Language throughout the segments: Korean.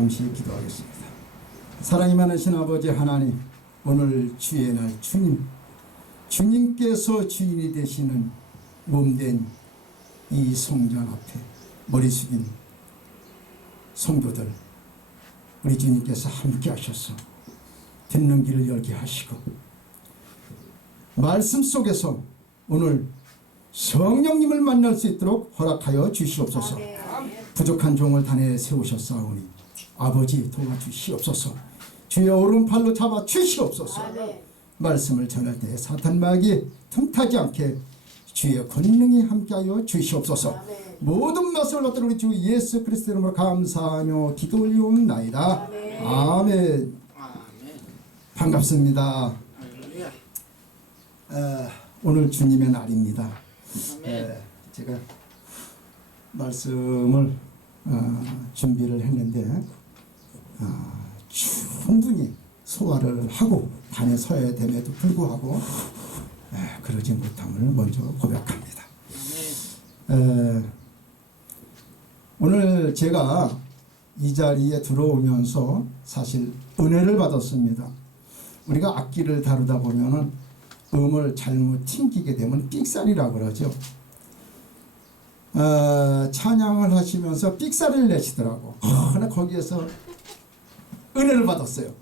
잠시 기도하겠습니다. 사랑이 많으신 아버지 하나님, 오늘 주의 날 주님께서 주인이 되시는 몸된 이 성전 앞에 머리 숙인 성도들, 우리 주님께서 함께 하셔서 듣는 길을 열게 하시고, 말씀 속에서 오늘 성령님을 만날 수 있도록 허락하여 주시옵소서. 부족한 종을 단에 세우셨사오니 아버지 도와주시옵소서. 주의 오른팔로 잡아 주시옵소서. 말씀을 전할 때 사탄 마귀 틈타지 않게 주의 권능이 함께하여 주시옵소서. 모든 말씀을 얻도록 우리 주 예수 그리스도 이름으로 감사하며 기도 올리옵나이다. 아멘. 반갑습니다. 오늘 주님의 날입니다. 제가 말씀을 준비를 했는데 충분히 소화를 하고 단에 서야 됨에도 불구하고 그러지 못함을 먼저 고백합니다. 오늘 제가 이 자리에 들어오면서 사실 은혜를 받았습니다. 우리가 악기를 다루다 보면은 음을 잘못 튕기게 되면 삑사리라고 그러죠. 찬양을 하시면서 삑사리를 내시더라고. 나 거기에서 은혜를 받았어요.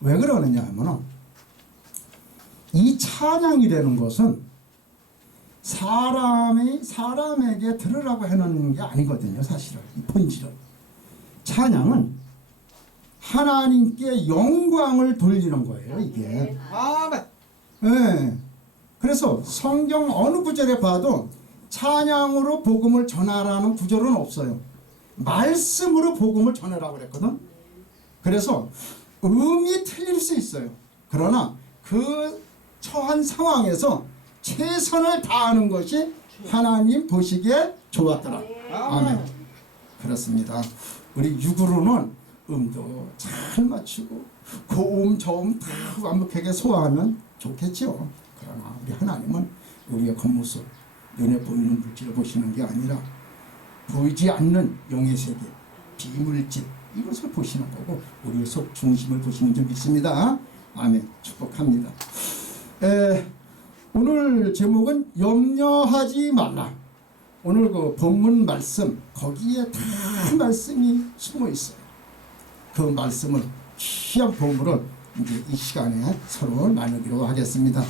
왜 그러느냐 하면, 이 찬양이라는 것은 사람에게 들으라고 해놓는 게 아니거든요. 사실은 이 본질은 찬양은 하나님께 영광을 돌리는 거예요. 이게 네. 그래서 성경 어느 구절에 봐도 찬양으로 복음을 전하라는 구절은 없어요. 말씀으로 복음을 전하라고 그랬거든. 그래서 음이 틀릴 수 있어요. 그러나 그 처한 상황에서 최선을 다하는 것이 하나님 보시기에 좋았더라. 아멘. 그렇습니다. 우리 육으로는 음도 잘 맞추고 고음 저음 다 완벽하게 소화하면 좋겠죠. 그러나 우리 하나님은 우리의 겉모습, 눈에 보이는 물질을 보시는 게 아니라 보이지 않는 영의 세계, 비물질, 이것을 보시는 거고 우리의 속 중심을 보시는 줄 믿습니다. 아멘. 축복합니다. 오늘 제목은 염려하지 말라. 오늘 그 본문 말씀, 거기에 다 말씀이 숨어 있어요. 그 말씀을 귀한 보물을 이제 이 시간에 서로 나누기로 하겠습니다.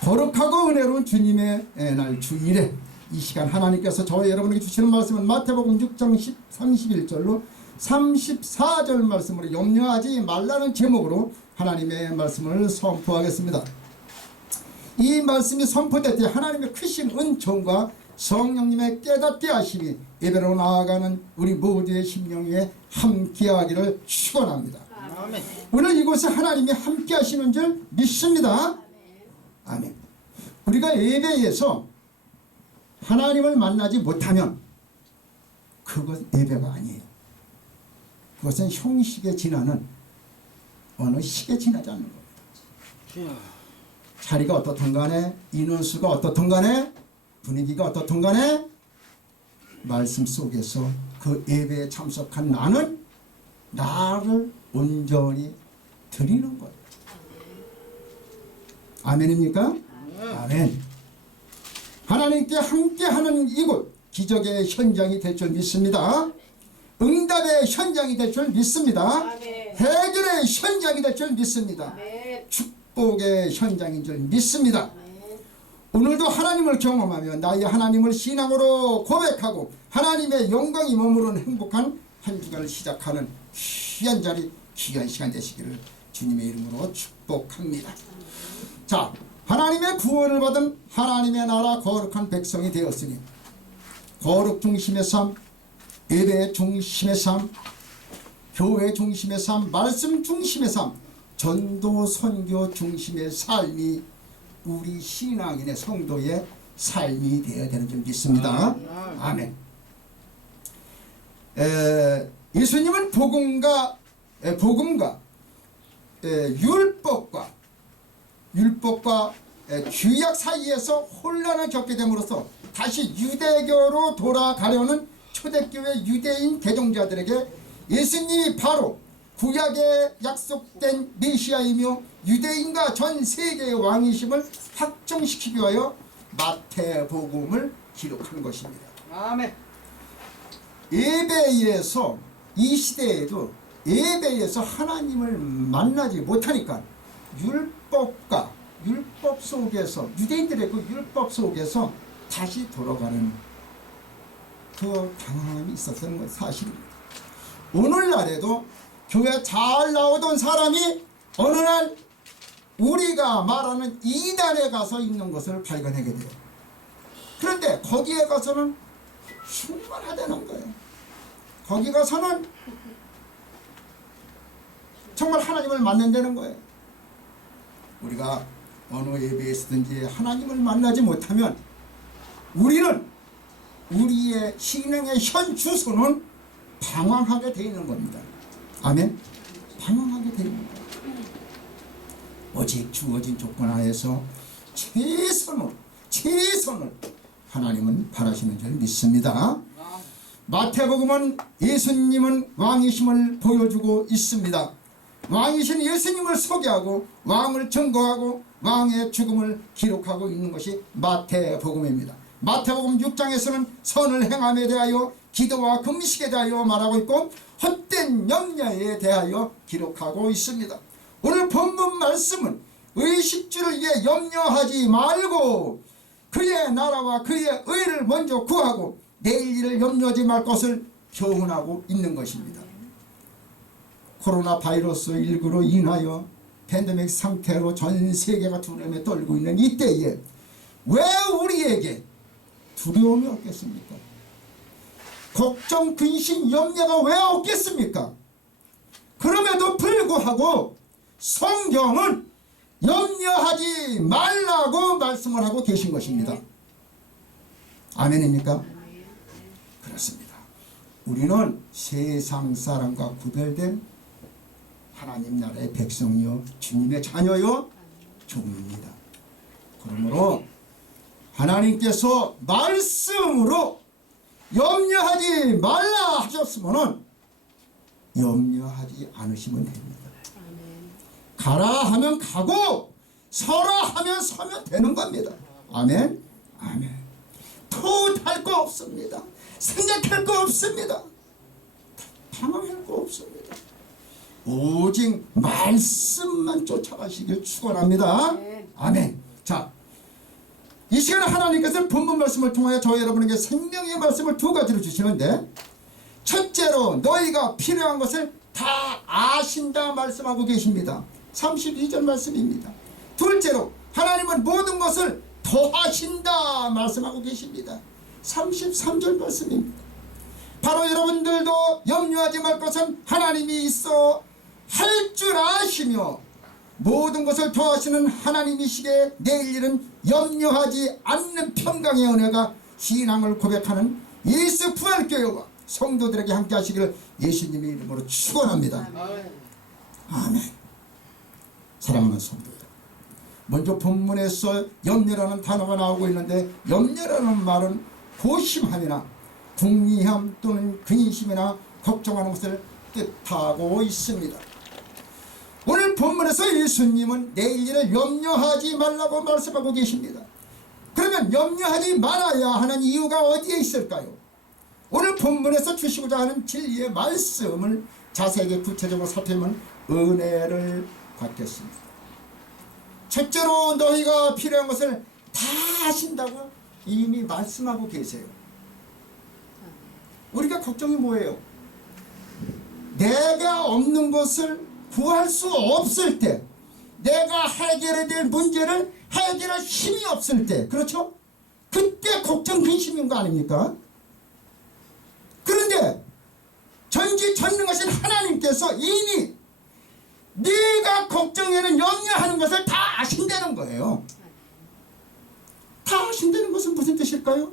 거룩하고 은혜로운 주님의 날 주일에 이 시간 하나님께서 저와 여러분에게 주시는 말씀은 마태복음 6장 31절로 34절 말씀으로 염려하지 말라는 제목으로 하나님의 말씀을 선포하겠습니다. 이 말씀이 선포될 때 하나님의 크신 은총과 성령님의 깨닫게 하심이 예배로 나아가는 우리 모두의 심령에 함께하기를 축원합니다. 오늘 이곳에 하나님이 함께 하시는 줄 믿습니다. 아멘. 우리가 예배에서 하나님을 만나지 못하면 그것 예배가 아니에요. 그것은 형식에 지나는 어느 식에 지나지 않는 겁니다. 자리가 어떻든 간에, 인원수가 어떻든 간에, 분위기가 어떻든 간에 말씀 속에서 그 예배에 참석한 나는 나를 온전히 드리는 거예요. 아멘입니까? 아멘. 하나님께 함께하는 이곳 기적의 현장이 될 줄 믿습니다. 응답의 현장이 될 줄 믿습니다. 해결의 현장이 될 줄 믿습니다. 축복의 현장인 줄 믿습니다. 오늘도 하나님을 경험하며 나의 하나님을 신앙으로 고백하고 하나님의 영광이 머무르는 행복한 한 주간을 시작하는 귀한 자리, 귀한 시간 되시기를 주님의 이름으로 축복합니다. 자, 하나님의 구원을 받은 하나님의 나라 거룩한 백성이 되었으니 거룩 중심의 삶, 예배 중심의 삶, 교회 중심의 삶, 말씀 중심의 삶, 전도 선교 중심의 삶이 우리 신앙인의 성도의 삶이 되어야 되는 줄 믿습니다. 아멘. 예수님은 복음과 율법과 규약 사이에서 혼란을 겪게 됨으로써 다시 유대교로 돌아가려는 초대교회 유대인 개종자들에게 예수님이 바로 구약에 약속된 메시아이며 유대인과 전 세계의 왕이심을 확정시키기 위하여 마태복음을 기록한 것입니다. 아멘. 예배에서 이 시대에도 예배에서 하나님을 만나지 못하니까 율법과 율법 속에서 유대인들의 그 율법 속에서 다시 돌아가는 그 당황함이 있었던 건 사실입니다. 오늘날에도 교회 잘 나오던 사람이 어느 날 우리가 말하는 이단에 가서 있는 것을 발견하게 돼요. 그런데 거기에 가서는 충만하다는 거예요. 거기 가서는 정말 하나님을 만난다는 거예요. 우리가 어느 예배에서든지 하나님을 만나지 못하면 우리는 우리의 신앙의 현 주소는 방황하게 되어 있는 겁니다. 아멘. 방황하게 되어 있는 거예요. 오직 주어진 조건 하에서 최선을 하나님은 바라시는 줄 믿습니다. 마태복음은 예수님은 왕이심을 보여주고 있습니다. 왕이신 예수님을 소개하고 왕을 증거하고 왕의 죽음을 기록하고 있는 것이 마태복음입니다. 마태복음 6장에서는 선을 행함에 대하여 기도와 금식에 대하여 말하고 있고 헛된 염려에 대하여 기록하고 있습니다. 오늘 본문 말씀은 의식주를 위해 염려하지 말고 그의 나라와 그의 의를 먼저 구하고 내일 일을 염려하지 말 것을 교훈하고 있는 것입니다. 코로나 바이러스 19로 인하여 팬데믹 상태로 전 세계가 두려움에 떨고 있는 이때에 왜 우리에게 두려움이 없겠습니까? 걱정, 근심, 염려가 왜 없겠습니까? 그럼에도 불구하고 성경은 염려하지 말라고 말씀을 하고 계신 것입니다. 아멘입니까? 그렇습니다. 우리는 세상 사람과 구별된 하나님 나라의 백성이요 주님의 자녀요 종입니다. 그러므로 하나님께서 말씀으로 염려하지 말라 하셨으면 염려하지 않으시면 됩니다. 가라 하면 가고 서라 하면 서면 되는 겁니다. 아멘. 아멘. 토할 거 없습니다. 생각할 거 없습니다. 방황할 거 없습니다. 오직 말씀만 쫓아가시길 축원합니다. 아멘. 자, 이 시간에 하나님께서 본문 말씀을 통하여 저희 여러분에게 생명의 말씀을 두 가지로 주시는데, 첫째로 너희가 필요한 것을 다 아신다 말씀하고 계십니다. 32절 말씀입니다. 둘째로 하나님은 모든 것을 더하신다 말씀하고 계십니다. 33절 말씀입니다. 바로 여러분들도 염려하지 말 것은 하나님이 있어 할 줄 아시며 모든 것을 더하시는 하나님이시기에 내일 일은 염려하지 않는 평강의 은혜가 신앙을 고백하는 예수 부활교회와 성도들에게 함께 하시기를 예수님의 이름으로 축원합니다. 아멘. 사랑하는 성도들, 먼저 본문에서 염려라는 단어가 나오고 있는데, 염려라는 말은 고심함이나 궁리함 또는 근심이나 걱정하는 것을 뜻하고 있습니다. 오늘 본문에서 예수님은 내일 일을 염려하지 말라고 말씀하고 계십니다. 그러면 염려하지 말아야 하는 이유가 어디에 있을까요? 오늘 본문에서 주시고자 하는 진리의 말씀을 자세하게 구체적으로 살펴보면 은혜를 받겠습니다. 첫째로 너희가 필요한 것을 다 하신다고 이미 말씀하고 계세요. 우리가 걱정이 뭐예요? 내가 없는 것을 구할 수 없을 때, 내가 해결해야 될 문제를 해결할 힘이 없을 때, 그렇죠? 그때 걱정 근심인 거 아닙니까? 그런데 전지전능하신 하나님께서 이미 네가 걱정에는 염려하는 것을 다 아신다는 거예요. 다 아신다는 것은 무슨 뜻일까요?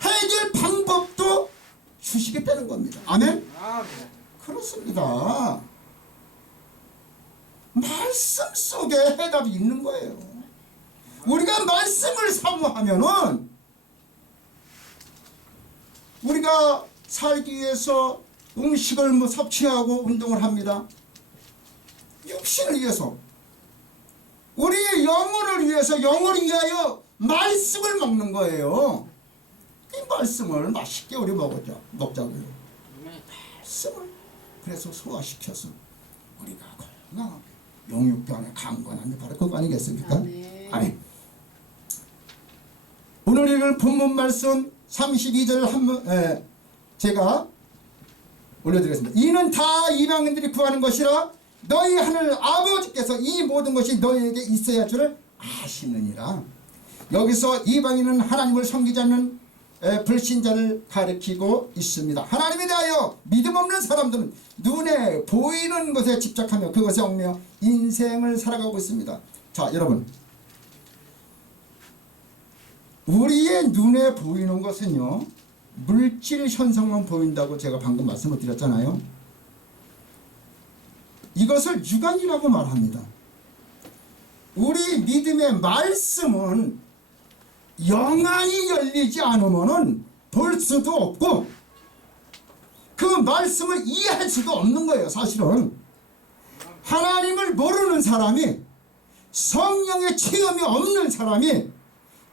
해결 방법도 주시겠다는 겁니다. 아멘? 그렇습니다. 말씀 속에 해답이 있는 거예요. 우리가 말씀을 사모하면은 우리가 살기 위해서 음식을 뭐 섭취하고 운동을 합니다. 육신을 위해서, 우리의 영혼을 위해서, 영혼을 위하여 말씀을 먹는 거예요. 이 말씀을 맛있게 우리 먹자고요. 말씀을 그래서 소화시켜서 우리가 건강하게 영육도 안에 강건한 게 바로 그거 아니겠습니까? 아멘. 오늘 읽을 본문 말씀 32절을 한번 제가 올려드리겠습니다. 이는 다 이방인들이 구하는 것이라 너희 하늘 아버지께서 이 모든 것이 너희에게 있어야 할 줄을 아시느니라. 여기서 이방인은 하나님을 섬기지 않는 불신자를 가리키고 있습니다. 하나님에 대하여 믿음 없는 사람들은 눈에 보이는 것에 집착하며 그것에 얽매여 인생을 살아가고 있습니다. 자, 여러분, 우리의 눈에 보이는 것은요, 물질 현상만 보인다고 제가 방금 말씀을 드렸잖아요. 이것을 유관이라고 말합니다. 우리 믿음의 말씀은 영안이 열리지 않으면 볼 수도 없고 그 말씀을 이해할 수도 없는 거예요. 사실은 하나님을 모르는 사람이, 성령의 체험이 없는 사람이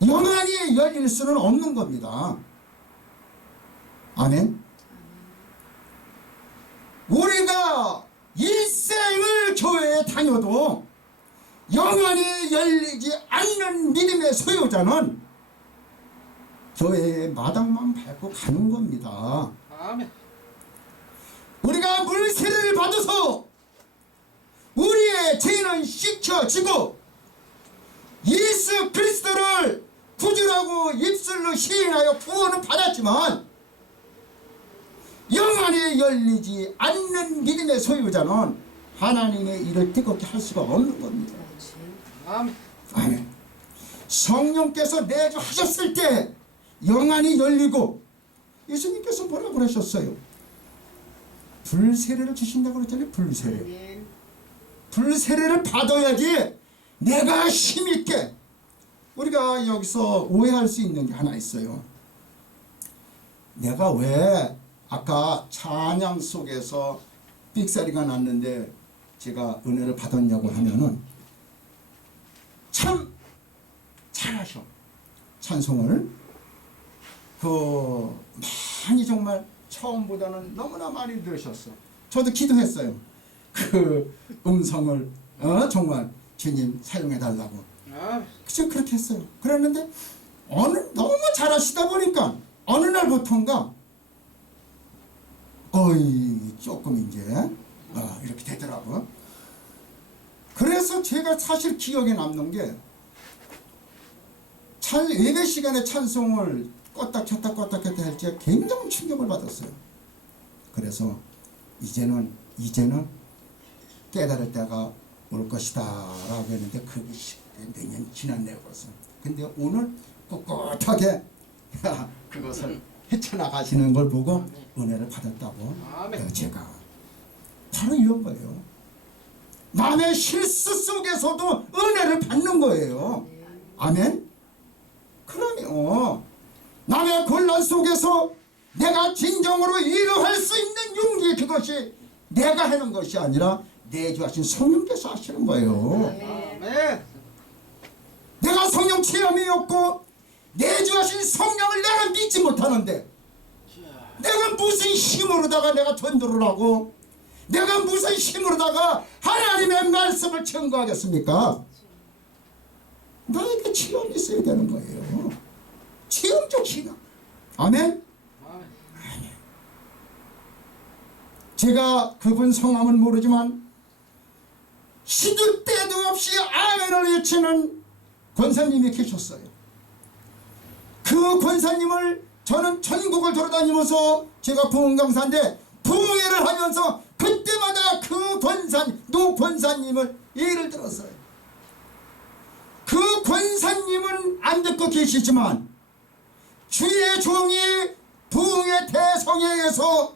영안이 열릴 수는 없는 겁니다. 아멘. 우리가 일생을 교회에 다녀도 영안이 열리지 않는 믿음의 소유자는 교회의 마당만 밟고 가는 겁니다. 아멘. 우리가 물세례를 받아서 우리의 죄는 씻겨지고 예수 그리스도를 구주라고 입술로 시인하여 구원을 받았지만 영안이 열리지 않는 믿음의 소유자는 하나님의 일을 뜨겁게 할 수가 없는 겁니다. 아멘. 아멘. 성령께서 내주하셨을 때 영안이 열리고, 예수님께서 뭐라고 그러셨어요? 불세례를 주신다고 그랬잖아요. 불세례. 불세례를 받아야지 내가 힘있게. 우리가 여기서 오해할 수 있는 게 하나 있어요. 내가 왜 아까 찬양 속에서 삑사리가 났는데 제가 은혜를 받았냐고 하면은, 참 잘하셔. 찬송을 많이, 정말 처음보다는 너무나 많이 들으셨어. 저도 기도했어요. 그 음성을 정말 주님 사용해 달라고. 그저 그렇게 했어요. 그랬는데 너무 잘하시다 보니까 어느 날부터인가 조금 이제 이렇게 되더라고요. 그래서 제가 사실 기억에 남는 게, 예배 시간에 찬송을 껐다 켰다 껐다 켰다 할 때 굉장히 충격을 받았어요. 그래서 이제는 깨달을 때가 올 것이다 라고 했는데 그게 몇 년 지났네요 벌써. 근데 오늘 꿋꿋하게 그것을 헤쳐나가시는 걸 보고 은혜를 받았다고. 제가 바로 이런 거예요. 남의 실수 속에서도 은혜를 받는 거예요. 아멘. 그러면 남의 곤란 속에서 내가 진정으로 일을 할 수 있는 용기, 그것이 내가 하는 것이 아니라 내주하신 성령께서 하시는 거예요. 아멘. 내가 성령 체험이 없고 내주하신 성령을 내가 믿지 못하는데 내가 무슨 힘으로다가 내가 전도를 하고 내가 무슨 힘으로다가 하나님의 말씀을 증거하겠습니까? 나에게 체험이 있어야 되는 거예요. 체험적 신앙. 아멘? 아멘. 제가 그분 성함은 모르지만 시도 때도 없이 아멘을 외치는 권사님이 계셨어요. 그 권사님을 저는 전국을 돌아다니면서, 제가 부흥강사인데 부흥회를 하면서 그때마다 그 노 권사님을 예를 들었어요. 그 권사님은 안 듣고 계시지만 주의 종이 부흥회 대성회에서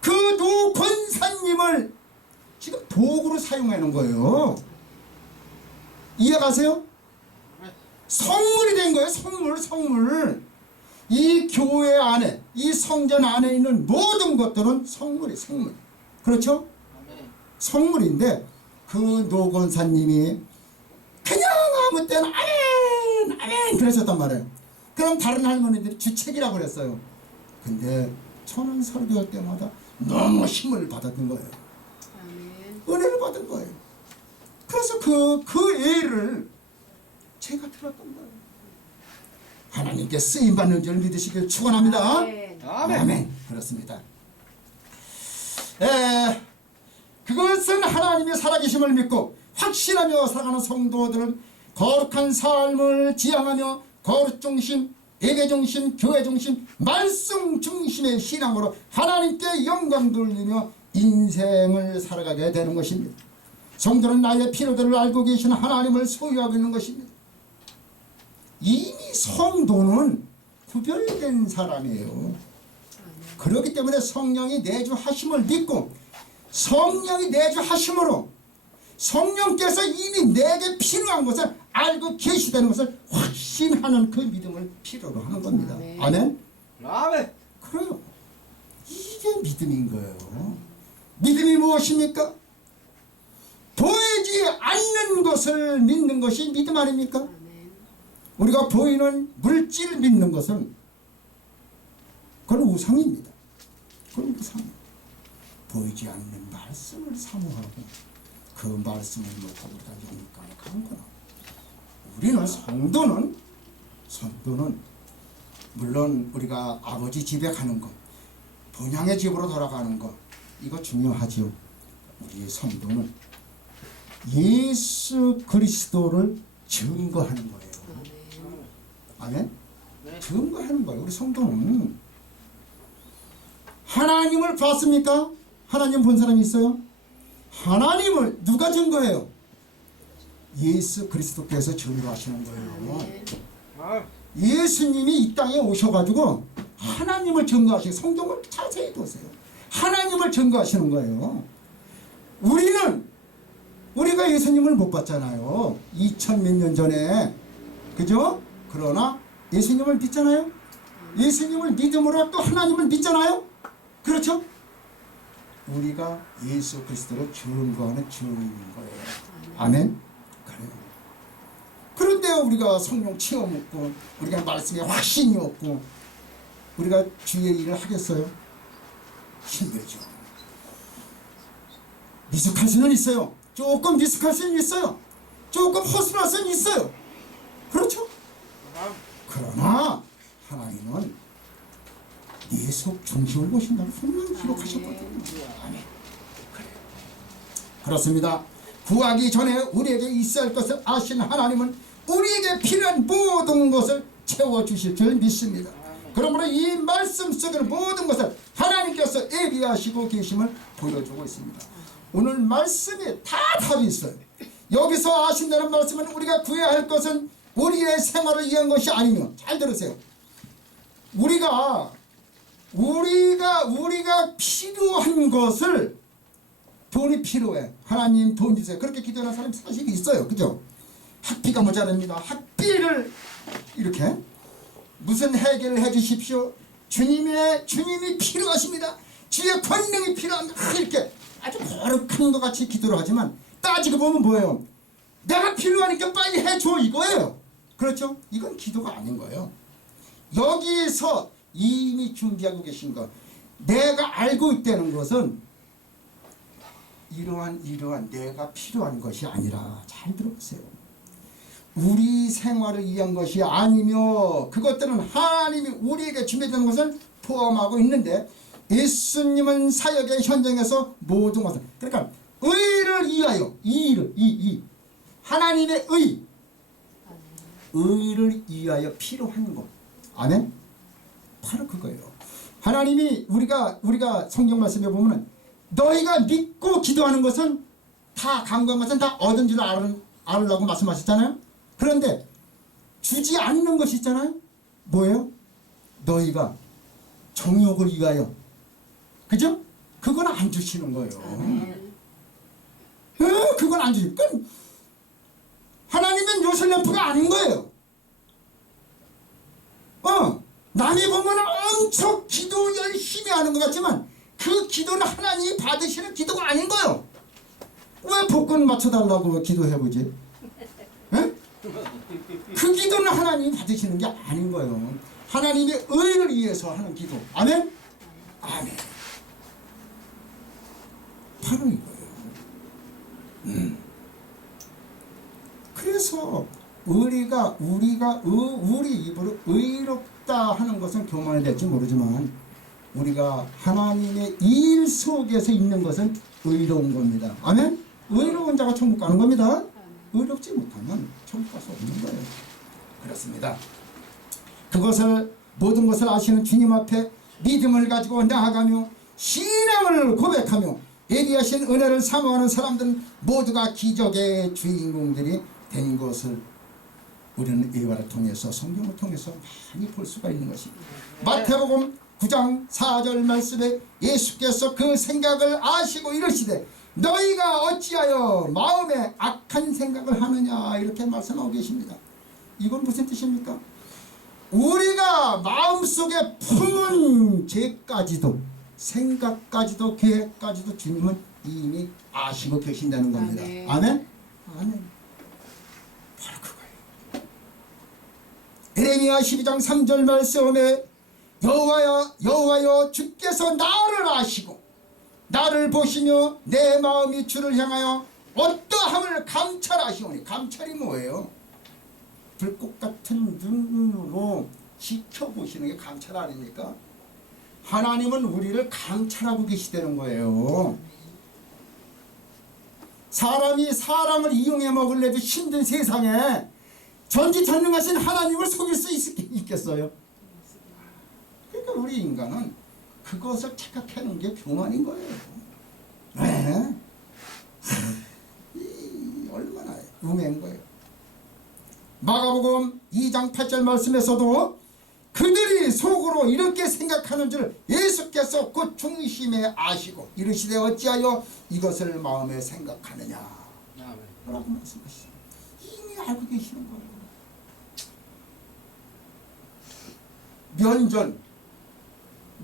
그 노 권사님을 지금 도구로 사용하는 거예요. 이해가세요? 선물이 된 거예요. 선물. 이 교회 안에, 이 성전 안에 있는 모든 것들은 성물이 성물. 그렇죠? 성물인데 그 노건사님이 그냥 아무 때나 아멘 아멘 그러셨단 말이에요. 그럼 다른 할머니들이 주책이라고 그랬어요. 근데 저는 설교할 때마다 너무 힘을 받았던 거예요. 은혜를 받은 거예요. 그래서 그 예를 제가 들었던 거예요. 하나님께 쓰임받는 줄 믿으시길 축원합니다. 아멘. 아멘. 그렇습니다. 그것은 하나님의 살아계심을 믿고 확신하며 살아가는 성도들은 거룩한 삶을 지향하며 거룩 중심, 예배 중심, 교회 중심, 말씀 중심의 신앙으로 하나님께 영광 돌리며 인생을 살아가게 되는 것입니다. 성도는 나의 필요들을 알고 계신 하나님을 소유하고 있는 것입니다. 이미 성도는 구별된 사람이에요. 그렇기 때문에 성령이 내주하심을 믿고 성령이 내주하심으로 성령께서 이미 내게 필요한 것을 알고 계시다는 것을 확신하는 그 믿음을 필요로 하는 겁니다. 아멘? 아멘. 그래요. 이게 믿음인 거예요. 믿음이 무엇입니까? 보이지 않는 것을 믿는 것이 믿음 아닙니까? 우리가 보이는 물질을 믿는 것은 그건 우상입니다. 그건 우상입니다. 보이지 않는 말씀을 사모하고 그 말씀을 놓고 우리가 영감을 가는 거나 우리는 성도는 물론 우리가 아버지 집에 가는 것 본향의 집으로 돌아가는 것 이거 중요하죠. 우리의 성도는 예수 그리스도를 증거하는 거예요. 아멘? 네. 증거하는 거예요. 우리 성도는 하나님을 봤습니까? 하나님 본 사람이 있어요? 하나님을 누가 증거해요? 예수 그리스도께서 증거하시는 거예요. 아, 예수님이 이 땅에 오셔가지고 하나님을 증거하시고 성경을 자세히 보세요. 하나님을 증거하시는 거예요. 우리가 예수님을 못 봤잖아요. 2000몇 년 전에. 그죠? 그러나 예수님을 믿잖아요. 예수님을 믿음으로 또 하나님을 믿잖아요. 그렇죠? 우리가 예수 그리스도를 증거하는 증인인 거예요. 아멘? 그래요. 그런데 우리가 성령 체험 없고 우리가 말씀에 확신이 없고 우리가 주의 일을 하겠어요? 힘들죠. 미숙할 수는 있어요. 조금 미숙할 수는 있어요. 조금 허술할 수는 있어요. 그렇죠? 그러나 하나님은 예수 중심을 보신다고 분명히 기록하셨거든요. 아멘. 그래요. 그렇습니다. 구하기 전에 우리에게 있어야 할 것을 아시는 하나님은 우리에게 필요한 모든 것을 채워주실 줄 믿습니다. 그러므로 이 말씀 속의 모든 것을 하나님께서 예비하시고 계심을 보여주고 있습니다. 오늘 말씀에 다 답이 있어요. 여기서 아신다는 말씀은 우리가 구해야 할 것은 우리의 생활을 위한 것이 아니며, 잘 들으세요. 우리가 필요한 것을, 돈이 필요해. 하나님 돈 주세요. 그렇게 기도하는 사람이 사실 있어요. 그죠? 학비가 모자랍니다. 학비를 이렇게 무슨 해결을 해 주십시오. 주님이 필요하십니다. 주의 권능이 필요합니다. 이렇게 아주 거룩한 것 같이 기도를 하지만 따지고 보면 뭐예요? 내가 필요하니까 빨리 해줘 이거예요. 그렇죠? 이건 기도가 아닌 거예요. 여기에서 이미 준비하고 계신 것, 내가 알고 있다는 것은 이러한 내가 필요한 것이 아니라, 잘 들어보세요. 우리 생활을 위한 것이 아니며 그것들은 하나님이 우리에게 준비된 것을 포함하고 있는데, 예수님은 사역의 현장에서 모든 것을, 그러니까 의를 위하여, 하나님의 의를 위하여 필요한 것. 아멘? 바로 그거예요. 하나님이 우리가 성경 말씀에 보면은 너희가 믿고 기도하는 것은 다 간구한 것은 다 얻은 줄 알으려고 말씀하셨잖아요. 그런데 주지 않는 것이 있잖아요. 뭐예요? 너희가 정욕을 위하여, 그죠? 그건 안 주시는 거예요. 그건 안 주시는 거예요. 하나님은 요술램프가 아닌 거예요. 남이 보면 엄청 기도 열심히 하는 것 같지만 그 기도는 하나님이 받으시는 기도가 아닌 거예요. 왜 복권 맞춰달라고 기도해보지? 에? 그 기도는 하나님이 받으시는 게 아닌 거예요. 하나님의 의를 위해서 하는 기도. 아멘? 아멘. 바로 이거예요. 그래서 우리가 우리 입으로 의롭다 하는 것은 교만이 될지 모르지만 우리가 하나님의 일 속에서 있는 것은 의로운 겁니다. 아멘? 의로운 자가 천국 가는 겁니다. 의롭지 못하면 천국 갈 수 없는 거예요. 그렇습니다. 그것을 모든 것을 아시는 주님 앞에 믿음을 가지고 나아가며 신앙을 고백하며 예비하신 은혜를 사모하는 사람들은 모두가 기적의 주인공들이 된 것을 우리는 예화를 통해서 성경을 통해서 많이 볼 수가 있는 것입니다. 마태복음 9장 4절 말씀에 예수께서 그 생각을 아시고 이르시되 너희가 어찌하여 마음에 악한 생각을 하느냐 이렇게 말씀하고 계십니다. 이건 무슨 뜻입니까? 우리가 마음속에 품은 죄까지도 생각까지도 계획까지도 주님은 이미 아시고 계신다는 겁니다. 아멘? 아멘? 아멘. 바로 그거예요. 에레미야 12장 3절 말씀에 여호와여 주께서 나를 아시고 나를 보시며 내 마음이 주를 향하여 어떠함을 감찰하시오니. 감찰이 뭐예요? 불꽃 같은 눈으로 지켜보시는 게 감찰 아닙니까? 하나님은 우리를 감찰하고 계시다는 거예요. 사람이 사람을 이용해 먹으려도 힘든 세상에 전지전능하신 하나님을 속일 수 있겠어요? 그러니까 우리 인간은 그것을 착각하는 게 교만인 거예요. 네? 얼마나 음해인 거예요. 마가복음 2장 8절 말씀에서도 그들이 속으로 이렇게 생각하는 줄 예수께서 곧 중심에 아시고 이르시되 어찌하여 이것을 마음에 생각하느냐 라고 말씀하시죠. 이미 알고 계시는 거예요. 면전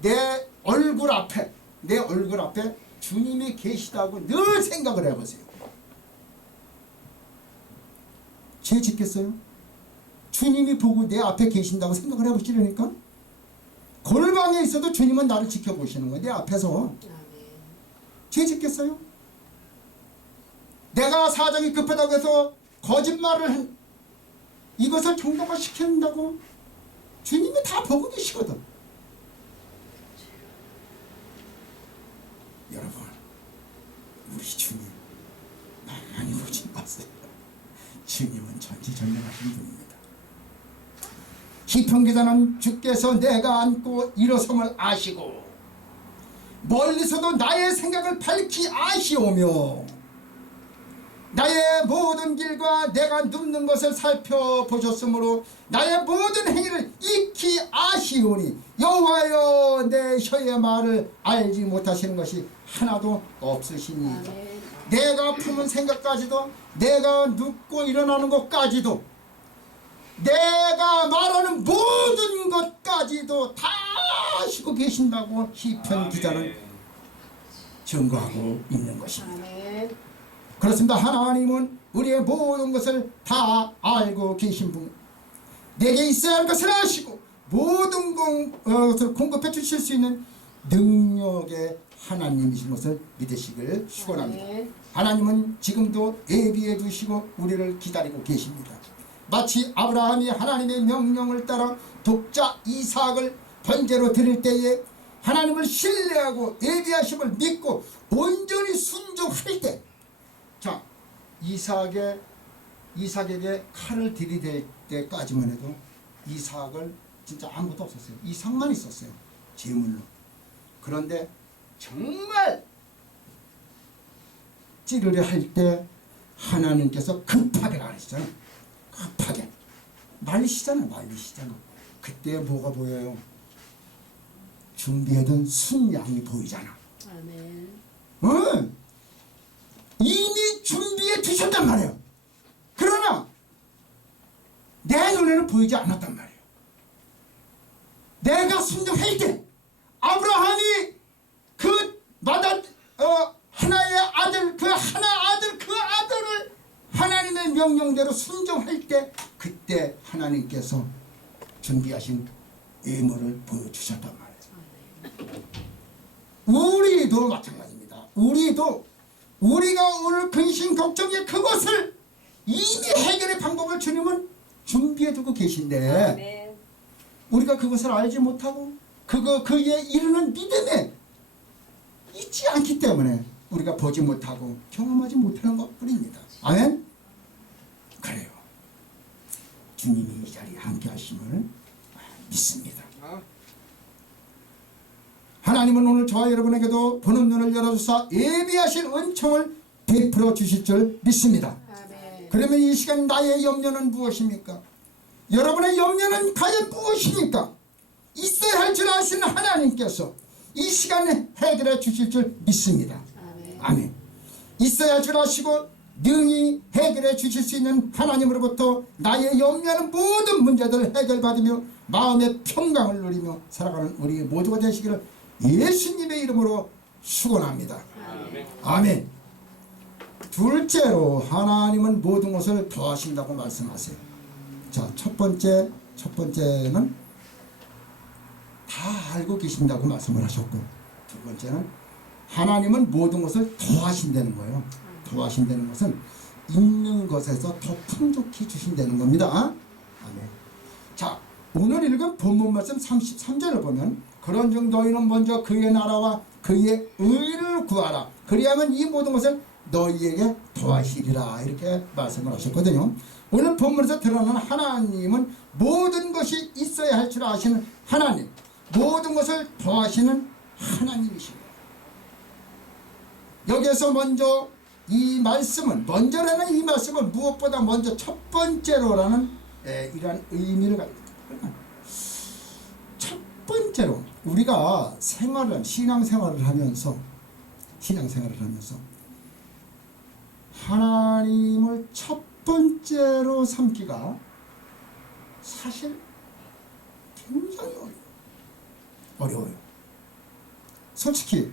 내 얼굴 앞에 주님이 계시다고 늘 생각을 해보세요. 죄 짓겠어요? 주님이 보고 내 앞에 계신다고 생각을 해보시려니까 골방에 있어도 주님은 나를 지켜보시는 거예요. 내 앞에서. 죄 짓겠어요? 내가 사정이 급하다고 해서 거짓말을 이것을 정당화 시킨다고 주님이 다 보고 계시거든. 여러분, 우리 주님 많이 보지 마세요. 주님은 전지전능하신 분입니다. 시편기자는 주께서 내가 앉고 일어섬을 아시고 멀리서도 나의 생각을 밝히 아시오며 나의 모든 길과 내가 눕는 것을 살펴보셨으므로 나의 모든 행위를 익히 아시오니 여호와여 내 혀의 말을 알지 못하시는 것이 하나도 없으시니이다. 내가 품은 생각까지도 내가 눕고 일어나는 것까지도 내가 말하는 모든 것까지도 다 아시고 계신다고 시편 기자는 증거하고 있는 것입니다. 그렇습니다. 하나님은 우리의 모든 것을 다 알고 계신 분, 내게 있어야 할 것을 아시고 모든 것을 공급해 주실 수 있는 능력의 하나님이신 것을 믿으시길 축원합니다. 하나님은 지금도 예비해 두시고 우리를 기다리고 계십니다. 마치 아브라함이 하나님의 명령을 따라 독자 이삭을 번제로 드릴 때에 하나님을 신뢰하고 예비하심을 믿고 온전히 순종할 때, 자, 이삭에게 칼을 들이댈 때까지만 해도 이삭을 진짜 아무것도 없었어요. 이삭만 있었어요. 제물로. 그런데 정말 찌르려 할 때 하나님께서 급하게 가르치잖아요. 급하게 말리시잖아요. 그때 뭐가 보여요? 준비해둔 순양이 보이잖아. 아멘. 이미 준비해 두셨단 말이에요. 그러나 내 눈에는 보이지 않았단 말이에요. 내가 순종할 때 아브라함이 그 하나의 아들 그 아들을 하나님의 명령대로 순종할 때 그때 하나님께서 준비하신 예물을 보여주셨단 말이에요. 우리도 마찬가지입니다. 우리가 오늘 근심 걱정의 그것을 이미 해결의 방법을 주님은 준비해두고 계신데 우리가 그것을 알지 못하고 그에 이르는 믿음에 있지 않기 때문에 우리가 보지 못하고 경험하지 못하는 것뿐입니다. 아멘? 그래요. 주님이 이 자리에 함께 하심을 믿습니다. 하나님은 오늘 저와 여러분에게도 보는 눈을 열어주사 예비하신 은총을 베풀어 주실 줄 믿습니다. 그러면 이 시간 나의 염려는 무엇입니까? 여러분의 염려는 과연 무엇입니까? 있어야 할 줄 아시는 하나님께서 이 시간에 해결해 주실 줄 믿습니다. 아멘. 있어야 할 줄 아시고 능히 해결해 주실 수 있는 하나님으로부터 나의 염려하는 모든 문제들을 해결받으며 마음의 평강을 누리며 살아가는 우리 모두가 되시기를 예수님의 이름으로 축원합니다. 아멘. 둘째로 하나님은 모든 것을 더하신다고 말씀하세요. 자, 첫 번째는 다 알고 계신다고 말씀을 하셨고, 두 번째는 하나님은 모든 것을 더하신다는 거예요. 더하신다는 것은 있는 것에서 더 풍족히 주신다는 겁니다. 아멘. 자, 오늘 읽은 본문 말씀 33절을 보면 그런즉 너희는 먼저 그의 나라와 그의 의를 구하라. 그리하면 이 모든 것을 너희에게 더하시리라. 이렇게 말씀을 하셨거든요. 오늘 본문에서 드러나는 하나님은 모든 것이 있어야 할 줄 아시는 하나님, 모든 것을 더하시는 하나님이십니다. 여기에서 먼저라는 이 말씀은 무엇보다 먼저 첫 번째로라는 이러한 의미를 가지고 있습니다. 첫 번째로 우리가 신앙생활을 하면서 하나님을 첫 번째로 삼기가 사실 굉장히 어려워요. 솔직히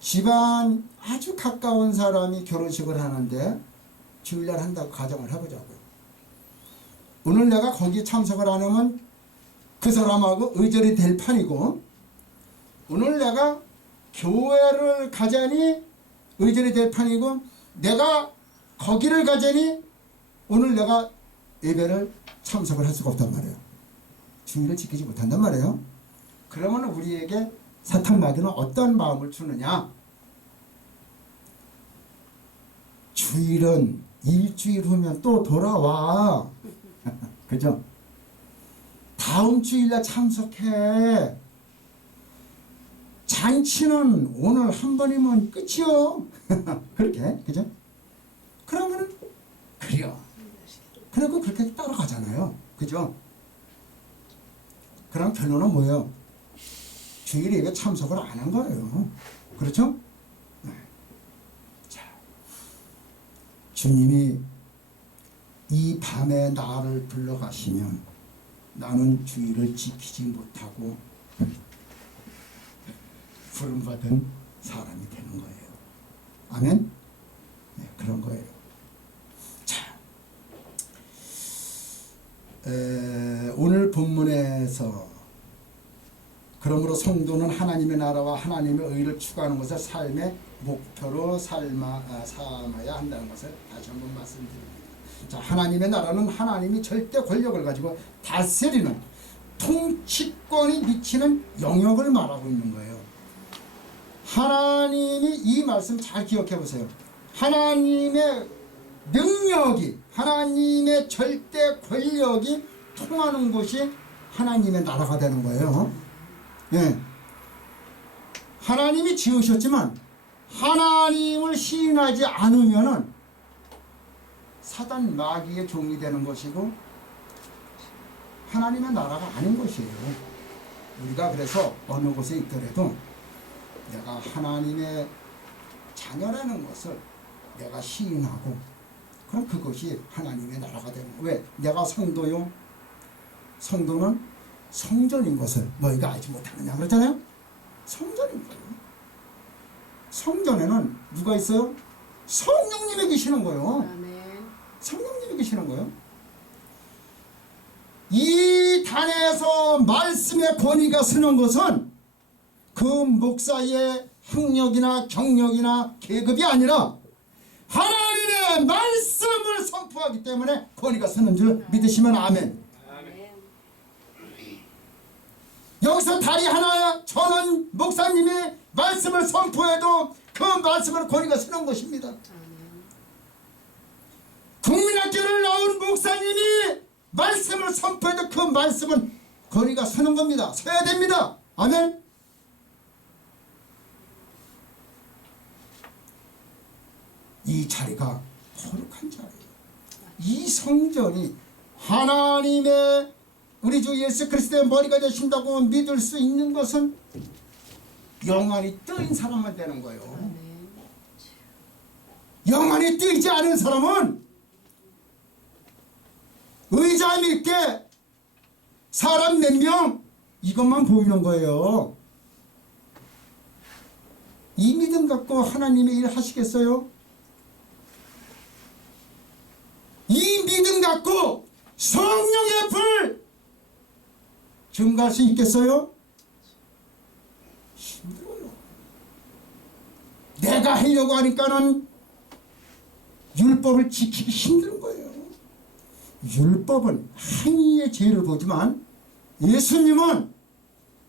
집안 아주 가까운 사람이 결혼식을 하는데 주일날 한다고 가정을 해보자고요. 오늘 내가 거기 참석을 안 하면 그 사람하고 의절이 될 판이고, 오늘 내가 교회를 가자니 의절이 될 판이고, 내가 거기를 가자니 오늘 내가 예배를 참석을 할 수가 없단 말이에요. 주일을 지키지 못한단 말이에요. 그러면 우리에게 사탄 마귀는 어떤 마음을 주느냐? 주일은 일주일 후면 또 돌아와. 그죠? 다음 주일날 참석해. 잔치는 오늘 한 번이면 끝이요. 그렇게, 그죠? 그러면은 그래요. 그리고 그렇게 따라가잖아요. 그죠? 그럼 결론은 뭐예요? 주일에 이게 참석을 안 한 거예요. 그렇죠? 네. 자, 주님이 이 밤에 나를 불러가시면 나는 주일을 지키지 못하고 부름받은 사람이 되는 거예요. 아멘? 네, 그런 거예요. 자, 오늘 본문에서 그러므로 성도는 하나님의 나라와 하나님의 의를 추구하는 것을 삶의 목표로 삼아야 한다는 것을 다시 한번 말씀드립니다. 자, 하나님의 나라는 하나님이 절대 권력을 가지고 다스리는 통치권이 미치는 영역을 말하고 있는 거예요. 하나님이 이 말씀 잘 기억해 보세요. 하나님의 능력이, 하나님의 절대 권력이 통하는 곳이 하나님의 나라가 되는 거예요. 예. 하나님이 지으셨지만 하나님을 시인하지 않으면은 사단 마귀의 종이 되는 것이고 하나님의 나라가 아닌 것이에요. 우리가 그래서 어느 곳에 있더라도 내가 하나님의 자녀라는 것을 내가 시인하고 그럼 그것이 하나님의 나라가 되는 거예요. 왜? 내가 성도요. 성도는 성전인 것을 너희가 알지 못하느냐 그랬잖아요. 성전인 거예요. 성전에는 누가 있어요? 성령님이 계시는 거예요. 성령님이 계시는 거예요. 이 단에서 말씀의 권위가 서는 것은 그 목사의 학력이나 경력이나 계급이 아니라 하나님의 말씀을 선포하기 때문에 권위가 서는 줄 믿으시면 아멘. 여기서 다리 하나 저는 목사님이 말씀을 선포해도 그 말씀은 권위가 서는 것입니다. 국민학교를 나온 목사님이 말씀을 선포해도 그 말씀은 권위가 서는 겁니다. 서야 됩니다. 아멘. 이 자리가 거룩한 자리예요. 이 성전이 하나님의 우리 주 예수 그리스도의 머리가 되신다고 믿을 수 있는 것은 영안이 뜨인 사람만 되는 거예요. 영안이 뜨이지 않은 사람은 의자 밀게 사람 몇 명 이것만 보이는 거예요. 이 믿음 갖고 하나님의 일 하시겠어요? 이 믿음 갖고 성령의 불 증가할 수 있겠어요? 힘들어요. 내가 하려고 하니까는 율법을 지키기 힘든 거예요. 율법은 행위의 죄를 보지만 예수님은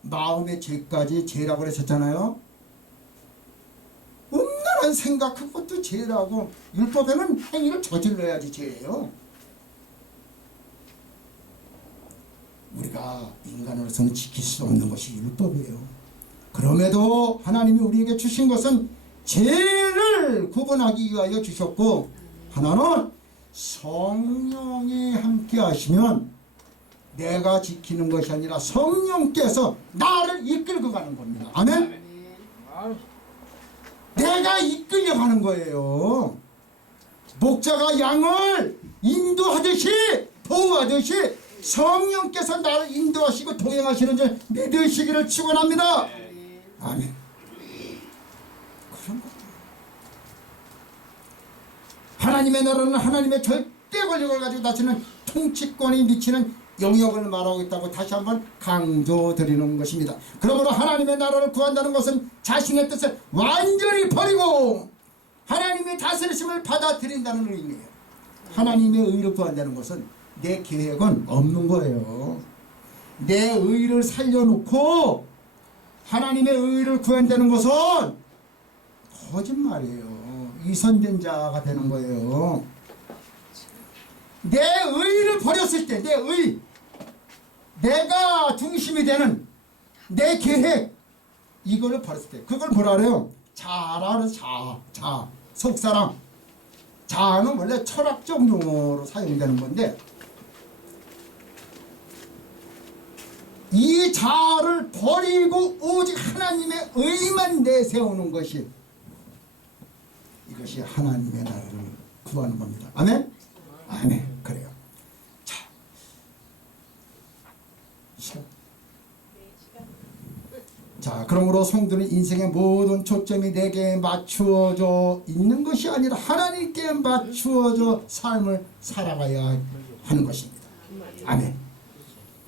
마음의 죄까지 죄라고 그러셨잖아요. 음란한 생각 그것도 죄라고. 율법에는 행위를 저질러야지 죄예요. 우리가 인간으로서는 지킬 수 없는 것이 율법이에요. 그럼에도 하나님이 우리에게 주신 것은 죄를 구분하기 위하여 주셨고, 하나는 성령이 함께 하시면 내가 지키는 것이 아니라 성령께서 나를 이끌고 가는 겁니다. 아멘? 내가 이끌려가는 거예요. 목자가 양을 인도하듯이 보호하듯이 성령께서 나를 인도하시고 동행하시는 줄 믿으시기를 축원합니다. 아멘. 그런 것들. 하나님의 나라는 하나님의 절대 권력을 가지고 다스리는 통치권이 미치는 영역을 말하고 있다고 다시 한번 강조드리는 것입니다. 그러므로 하나님의 나라를 구한다는 것은 자신의 뜻을 완전히 버리고 하나님의 다스리심을 받아들인다는 의미예요. 하나님의 의를 구한다는 것은 내 계획은 없는 거예요. 내 의를 살려놓고 하나님의 의를 구한다는 것은 거짓말이에요. 위선된 자가 되는 거예요. 내 의를 버렸을 때, 내 의, 내가 중심이 되는 내 계획, 이거를 버렸을 때, 그걸 뭐라 그래요? 자라는 자, 속사람. 자는 원래 철학적 용어로 사용되는 건데, 이 자를 버리고 오직 하나님의 의만 내세우는 것이, 이것이 하나님의 나라를 구하는 겁니다. 아멘? 아멘. 그래요. 자, 그러므로 성도는 인생의 모든 초점이 내게 맞추어져 있는 것이 아니라 하나님께 맞추어져 삶을 살아가야 하는 것입니다. 아멘.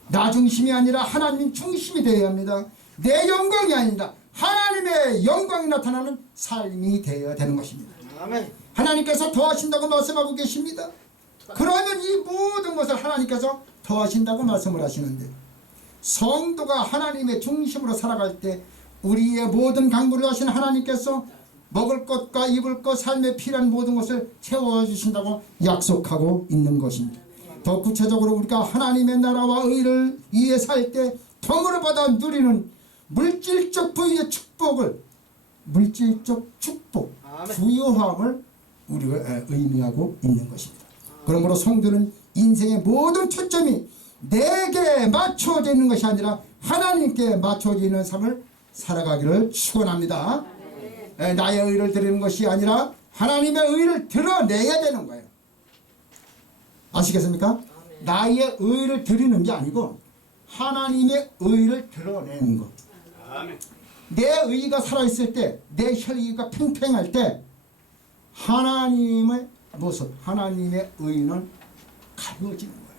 나 중심이 아니라 하나님 중심이 되어야 합니다. 내 영광이 아니라 하나님의 영광이 나타나는 삶이 되어야 되는 것입니다. 아멘. 하나님께서 더하신다고 말씀하고 계십니다. 그러면 이 모든 것을 하나님께서 더하신다고 말씀을 하시는데, 성도가 하나님의 중심으로 살아갈 때 우리의 모든 간구를 하신 하나님께서 먹을 것과 입을 것, 삶에 필요한 모든 것을 채워주신다고 약속하고 있는 것입니다. 더 구체적으로 우리가 하나님의 나라와 의를 위해 살 때 덤으로 받아 누리는 물질적 부유의 축복을, 물질적 축복, 부유함을 우리가 의미하고 있는 것입니다. 그러므로 성도는 인생의 모든 초점이 내게 맞춰져 있는 것이 아니라 하나님께 맞춰져 있는 삶을 살아가기를 축원합니다. 나의 의를 드리는 것이 아니라 하나님의 의를 드러내야 되는 거예요. 아시겠습니까? 나의 의를 드리는 게 아니고 하나님의 의를 드러내는 것. 내 의가 살아있을 때, 내 혈기가 팽팽할 때 하나님의 모습, 하나님의 의는 가려지는 거예요.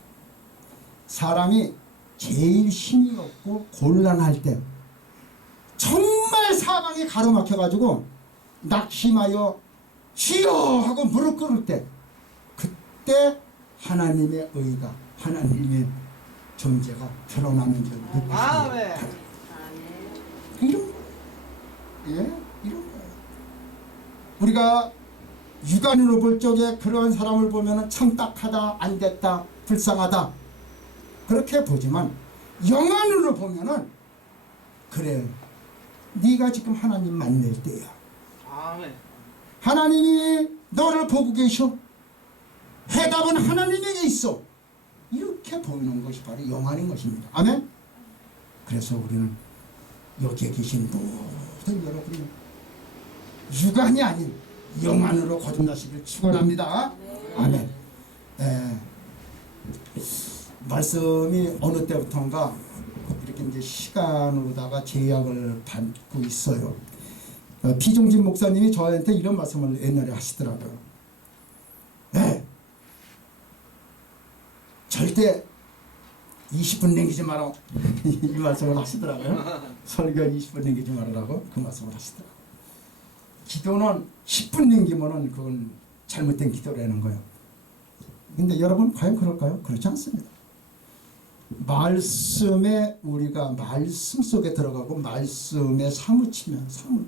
사람이 제일 힘이 없고 곤란할 때, 정말 사방이 가로막혀가지고 낙심하여 주여 하고 무릎 꿇을 때, 그때 하나님의 의가, 하나님의 존재가 드러나는 줄 느끼십니다. 아멘. 이런 거예요. 예? 이런 거예요. 우리가 육안으로 볼 적에 그런 사람을 보면 참 딱하다, 안 됐다, 불쌍하다 그렇게 보지만 영안으로 보면은 그래, 네가 지금 하나님 만날 때야. 아멘. 하나님이 너를 보고 계셔. 해답은 하나님에게 있어. 이렇게 보이는 것이 바로 영안인 것입니다. 아멘. 그래서 우리는 여기에 계신 모든 여러분이 육안이 아닌 영안으로 거듭나시길 축원합니다. 아멘. 말씀이 어느 때부터인가 이렇게 이제 시간으로다가 제약을 받고 있어요. 피종진 목사님이 저한테 이런 말씀을 옛날에 하시더라고요. 절대 20분 남기지 마라. 이 말씀을 하시더라고요. 설교 20분 남기지 말라고 그 말씀을 하시더라고요. 기도는 10분 남기면은 그건 잘못된 기도라는 거예요. 근데 여러분 과연 그럴까요? 그렇지 않습니다. 말씀에 우리가 말씀 속에 들어가고 말씀에 사무치면은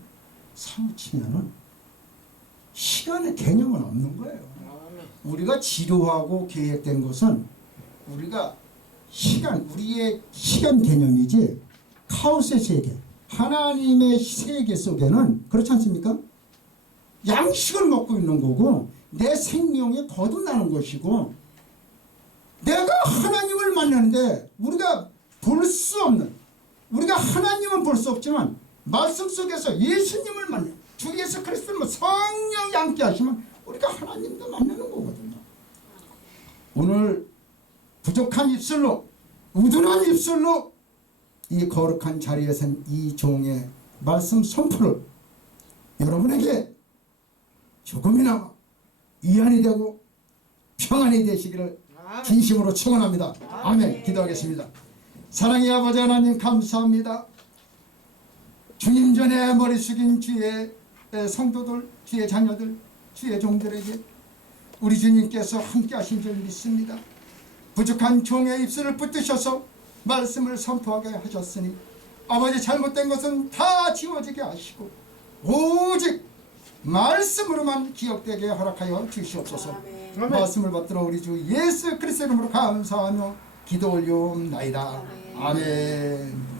시간의 개념은 없는 거예요. 우리가 지루하고 계획된 것은 우리가 우리의 시간 개념이지 카오스의 세계, 하나님의 세계 속에는 그렇지 않습니까? 양식을 먹고 있는 거고 내 생명이 거듭나는 것이고 내가 하나님을 만나는데 우리가 볼 수 없는, 우리가 하나님은 볼 수 없지만 말씀 속에서 예수님을 만나는, 주 예수 그리스도를 성령이 함께 하시면 우리가 하나님도 만나는 거거든요. 오늘 부족한 입술로, 우둔한 입술로 이 거룩한 자리에선 이 종의 말씀 선포를 여러분에게 조금이나마 위안이 되고 평안이 되시기를 진심으로 축원합니다. 아멘. 기도하겠습니다. 사랑의 아버지 하나님 감사합니다. 주님 전에 머리 숙인 주의 성도들, 주의 자녀들, 주의 종들에게 우리 주님께서 함께 하신 줄 믿습니다. 부족한 종의 입술을 붙드셔서 말씀을 선포하게 하셨으니 아버지 잘못된 것은 다 지워지게 하시고 오직 말씀으로만 기억되게 허락하여 주시옵소서. 말씀을 받들어 우리 주 예수 그리스도 이름으로 감사하며 기도 올리옵나이다. 아멘.